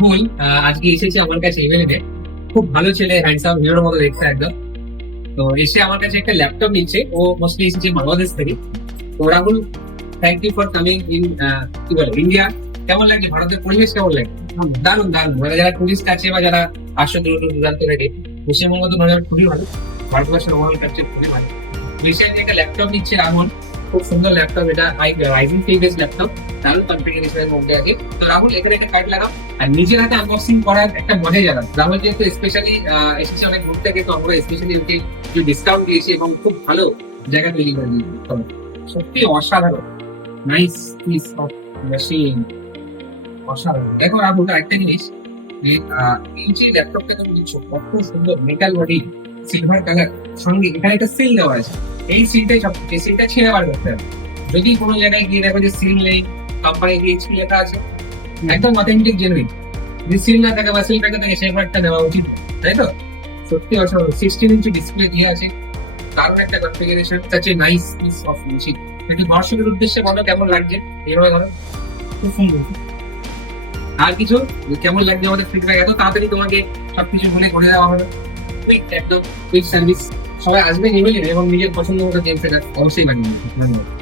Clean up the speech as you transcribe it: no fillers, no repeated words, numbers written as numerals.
রাহুল আজকে এসেছে আমার কাছে ইভেন্টে। খুব ভালো ছেলে, হ্যান্ডসাম হিরোর মতো দেখতে একদম। তো এসে আমার কাছে একটা ল্যাপটপ নিচ্ছে। ও মোস্টলি এসেছে বাংলাদেশ থেকে। তো Rahul, thank you for coming in কি বলে ইন্ডিয়া। কেমন লাগে ভারতের পরিবেশ, কেমন লাগে? দারুণ দারুণ, মানে যারা টুরিস্ট আছে বা যারা আসছে দূর দূর দূরান্ত থেকে, পশ্চিমবঙ্গ তো নজর খুবই ভালো। ভারতবর্ষের ওভারঅল কালচার খুবই ভালো। রিসেন্টলি একটা ল্যাপটপ নিচ্ছে রাহুল। খুব সুন্দর ল্যাপটপ, এটা রাইজিং থ্রি বেস ল্যাপটপ। দারুণ কনফিগারেশনের মধ্যে আছে। তো রাহুল, এখানে একটা কার্ড লাগাও আর নিজের হাতে আনবক্সিং করার একটা মজাই জানাও। রাহুল যেহেতু স্পেশালি এসেছে অনেক দূর থেকে, তো আমরা স্পেশালি ওকে কিছু ডিসকাউন্ট দিয়েছি এবং খুব ভালো জায়গা তৈরি করে দিয়েছি। তো সত্যি অসাধারণ, নাইস পিস অফ মেশিন, অসাধারণ। দেখো রাহুল, একটা জিনিস, যে এই যে ল্যাপটপটা তুমি দিচ্ছ, কত সুন্দর মেটাল বডি, সিলভার কালার, সঙ্গে এখানে একটা সিল দেওয়া আছে। এই সিলটাই সব, এই সিলটা ছিঁড়ে বার করতে হবে। যদি কোনো জায়গায় গিয়ে দেখো যে সিল নেই, কোম্পানি দিয়ে এইচপি লেখা আছে, একদম অথেন্টিক জেনুইন। যদি সিল না থাকে বা সিল প্যাকে থাকে, সেই প্রোডাক্টটা নেওয়া উচিত না, তাই তো? সত্যি অসাধারণ, 16 ইঞ্চি ডিসপ্লে দিয়ে আছে, দারুণ একটা configuration, such a nice piece of machine. কিন্তু দর্শকের উদ্দেশ্যে বলো কেমন লাগছে, এইভাবে ধরো। খুব সুন্দর। আর কিছু, কেমন লাগবে আমাদের ফিডব্যাক? এত তাড়াতাড়ি তোমাকে সবকিছু মনে করে দেওয়া হবে, কুইক, একদম কুইক সার্ভিস। সবাই আসবে, নেবে নেবে এবং নিজের পছন্দ মতো গেম সেটা অবশ্যই বানিয়ে নেবে। ধন্যবাদ।